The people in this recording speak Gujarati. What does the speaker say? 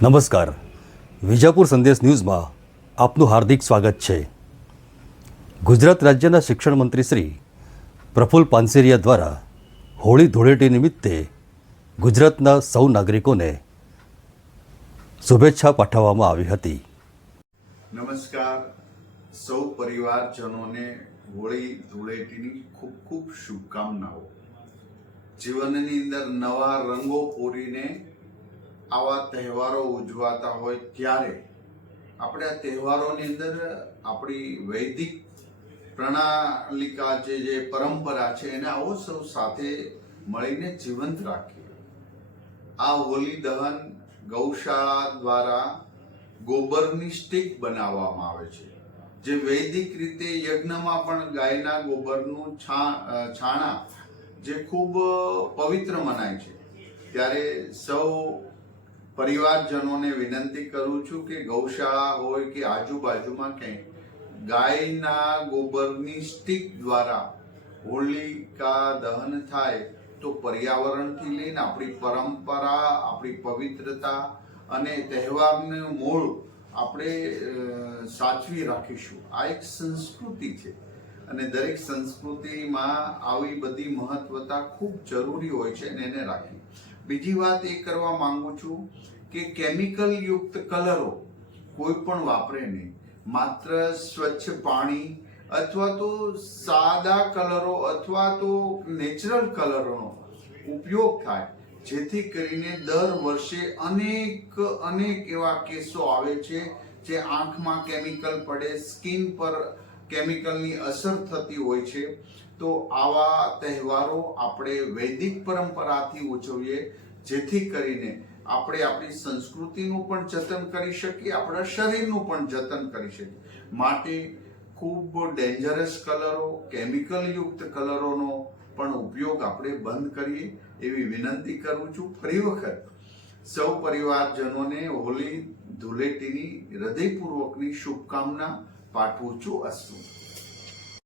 નમસ્કાર, વિજાપુર સંદેશ ન્યૂઝમાં આપનું હાર્દિક સ્વાગત છે. ગુજરાત રાજ્યના શિક્ષણ મંત્રી શ્રી પ્રફુલ્લ પાનસેરિયા દ્વારા હોળી ધૂળેટી નિમિત્તે ગુજરાતના સૌ નાગરિકોને શુભેચ્છા પાઠવવામાં આવી હતી. નમસ્કાર, સૌ પરિવારજનોને હોળી ધૂળેટીની ખૂબ ખૂબ શુભકામનાઓ. જીવનની અંદર નવા રંગો પૂરીને આવા તહેવારો ઉજવાતા હોય ત્યારે આપણે આ તહેવારોની અંદર આપણી વૈદિક પ્રણાલિકા જે પરંપરા છે એને આવો સૌ સાથે મળીને જીવંત રાખીએ. આ હોળી દહન ગૌશાળા દ્વારા ગોબરની સ્ટીક બનાવવામાં આવે છે, જે વૈદિક રીતે યજ્ઞમાં પણ ગાયના ગોબરનું છાણા જે ખૂબ પવિત્ર મનાય છે. ત્યારે સૌ પરિવારજનોને વિનંતી કરું છું કે ગૌશાળા હોય કે આજુબાજુમાં ક્યાંય ગાયના ગોબરની સ્ટીક દ્વારા હોલિકા દહન થાય તો પર્યાવરણથી લઈને આપણી પરંપરા, આપણી પવિત્રતા અને તહેવારનું મૂળ આપણે સાચવી રાખીશું. આ એક સંસ્કૃતિ છે અને દરેક સંસ્કૃતિમાં આવી બધી મહત્વતા ખૂબ જરૂરી હોય છે અને એને રાખી. બીજી વાત એ કરવા માંગુ છું કે કેમિકલ યુક્ત કલરો કોઈ પણ વાપરે નહીં. માત્ર સ્વચ્છ પાણી અથવા તો સાદા કલરો અથવા તો નેચરલ કલરોનો ઉપયોગ થાય, જેથી કરીને દર વર્ષે અનેક એવા કેસો આવે છે જે આંખમાં કેમિકલ પડે, સ્કિન પર કેમિકલની અસર થતી હોય છે. તો આવા તહેવારો આપણે વૈદિક પરંપરાથી ઉજવીએ, જેથી કરીને આપણે આપણી સંસ્કૃતિનું પણ જતન કરી શકીએ, આપણા શરીરનું પણ જતન કરી શકીએ. માટે ખૂબ ડેન્જરસ કલરો, કેમિકલ યુક્ત કલરોનો પણ ઉપયોગ આપણે બંધ કરીએ એવી વિનંતી કરું છું. ફરી વખત સૌ પરિવારજનોને હોળી ધૂળેટીની હૃદયપૂર્વકની શુભકામના પાઠવું છું. અસ્તુ.